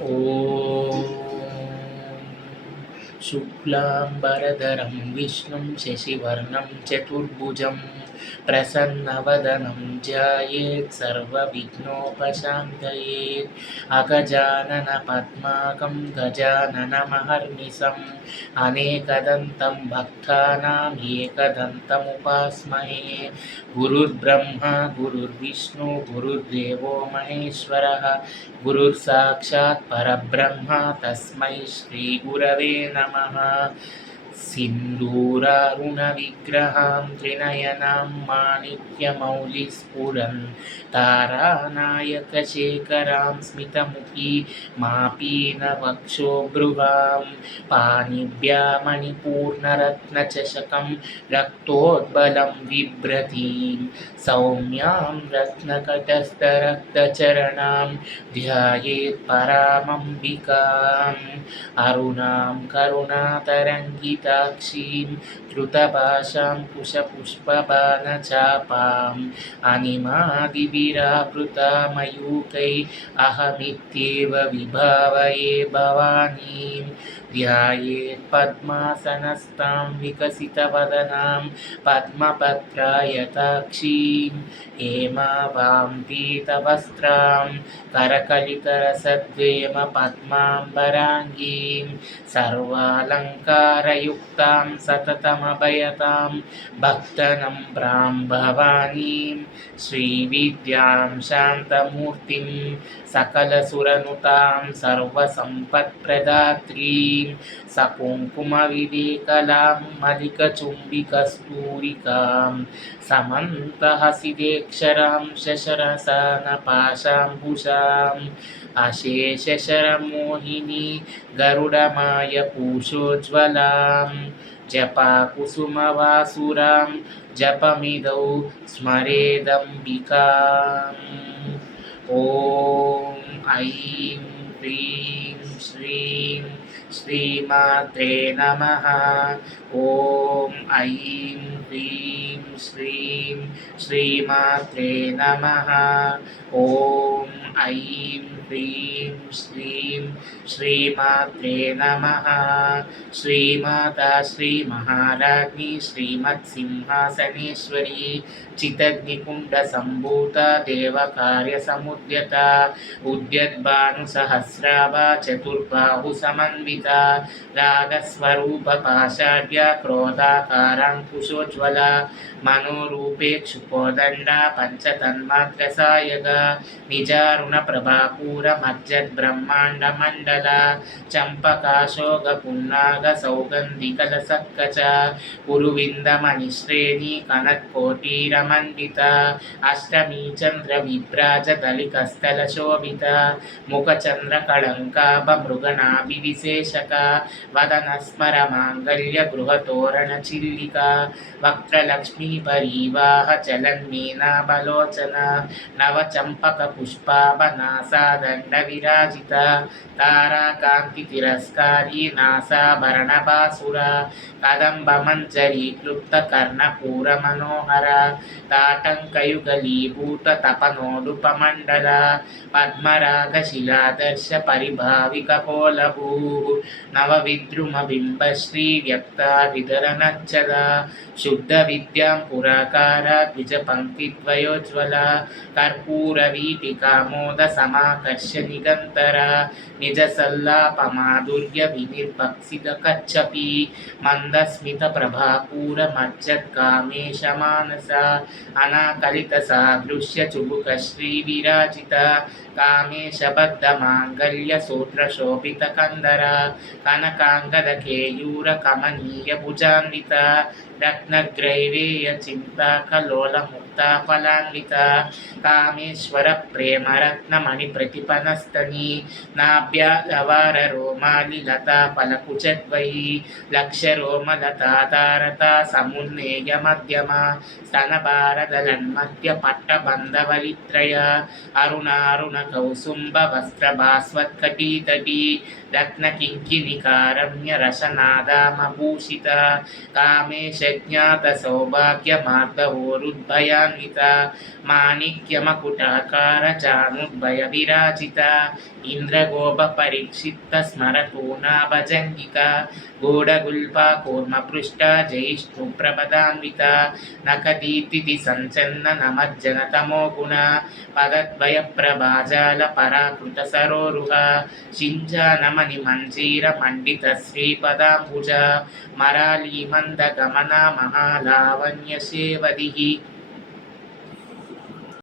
ॐ शुक्लाम्बरधरं विष्णुं शशिवर्णं चतुर्भुजं प्रसन्नवदनं ध्यायेत् सर्वविघ्नोपशान्तये। अगजाननपद्माकं गजाननमहर्निशम् अनेकदन्तं भक्तानाम् एकदन्तमुपास्महे। गुरुर्ब्रह्मा गुरुर्विष्णु गुरुर्देवो महेश्वरः गुरुर्साक्षात् परब्रह्म तस्मै श्रीगुरवे नमः। सिन्दूरारुणविग्रहां त्रिनयनां माणिक्यमौलिस्फुरन् तारानायकशेखरां स्मितमुखी मापीनवक्षोभ्रुवां पाणिभ्यामणिपूर्णरत्नचषकं रक्तोद्बलं बिभ्रतीं सौम्यां रत्नकटस्थरक्तचरणां ध्यायेत् परामम्बिकाम्। अरुणां करुणातरङ्गिताक्षीं धृतभाषां कुशपुष्पबाणचापाम् अनिमादिभिरावृतामयूकै अहमित्येव विभावये भवानीं। ध्यायेत् पद्मासनस्तां विकसितवदनां पद्मपत्रायताक्षीं हेमाभां पीतवस्त्रां करकलितरसद्वेमपद्माम्बराङ्गीं सर्वालङ्कारयुक्तां सततमभयतां भक्तनम्रां भवानीं। श्रीविद्यां शान्तमूर्तिं सकलसुरनुतां सर्वसम्पत्प्रदात्रीं सकुङ्कुमविलेकलां मलिकचुम्बिकस्तूरिकां समन्तहसितेक्षरां शशरसानपाशाम्बुषाम् अशेषशरमोहिनी गरुडमायपूषोज्ज्वलां जपाकुसुमवासुरां जपमिदौ स्मरेदम्बिकाम्। ॐ ऐं ह्रीं श्रीं श्रीमात्रे नमः। ॐ ऐं ह्रीं श्रीं श्रीमात्रे नमः। ॐ ऐं ह्रीं श्रीं श्रीमात्रे नमः। श्रीमाता श्रीमहाराज्ञी श्रीमत्सिंहासनेश्वरी चितग्निकुण्डसम्भूता देवकार्यसमुद्यता उद्यद्भानुसहस्राभा चतुर्बाहुसमन्विता रागस्वरूपपाषाढ्या क्रोधाकाराङ्कुशोज्ज्वला मनोरूपेक्षुकोदण्डा पञ्चतन्मात्रसायगा निजारुणप्रभापूरमज्जद्ब्रह्माण्डमण्डला चम्पकाशोकपुन्नागसौगन्धिकलसत्कचा कुरुविन्दमणिश्रेणी कनत्कोटीरमण्डिता अष्टमी चन्द्रविभ्राजदलिकस्थलशोभिता मुखचन्द्रकळङ्काभमृगनाभिविशेषका वदनस्मरमाङ्गल्यगृहतोरणचिल्लिका वक्त्रलक्ष्मीपरीवाहचलन्मीनाबलोचना नवचम्पकपुष्पाभनासादण्डविराजिता ताराकान्तितिरस्कारी नासाभरणपासुरा कदम्बमञ्जरीक्लुप्तकर्णपूरमनोहरा ताटङ्कयुगलीभूततपनोडुपमण्डला पद्मरागशिलादर्श परिभाविकपोलभूः नवविद्रुमबिम्बश्रीव्यक्ता विदरनच्चला शुद्धविद्यां पुराकारा द्विजपङ्क्तिद्वयोज्ज्वला कर्पूरवीटिकामोदसमाकर्ष्य निगन्तरा निजसल्लापमाधुर्यविनिर्भक्सितकच्छपी मन्दस्मितप्रभापूरमज्जत्कामेशमानसा अनाकलितसादृश्यचुबुकश्रीविराजिता कामेशबद्धमाङ्गल्यसूत्रशोभितकन्दरा कनकाङ्गदकेयूरकमनीयभुजान्विता रत्नग्रैवेयचिन्ताकलोलमुक्ताफलान्विता कामेश्वरप्रेमरत्नमणिप्रतिपनस्तनी नाभ्यालवाररोमालिलताफलकुचद्वयी लक्षरोमलताधारता समुन्नेयमध्यमा स्तनभारदलन्मध्यपट्टबन्धवलित्रया अरुणारुणकौसुम्बवस्त्रभास्वत्कटीतटी रत्नकिङ्किणिकारम्यरसनादामभूषिता कामेश జజ్ఞాత సౌభాగ్య మార్గవోరుద్భయాన్విత మాణిక్యమకుటాకార జానుద్భయ విరాజిత ఇంద్రగోప పరిక్షిప్త స్మరతూనా భజంగిక గూఢగుల్పా కూర్మపృష్ట జయిష్ణు ప్రపదాన్విత నఖదీప్తి సంచన్న నమజ్జన తమో గుణ పదద్వయ ప్రభాజాల పరాకృత సరోరుహ సింజానమణి మంజీర మండిత శ్రీపదాంబుజ మరాళీ మంద గమన మహాలావణ్య సేవది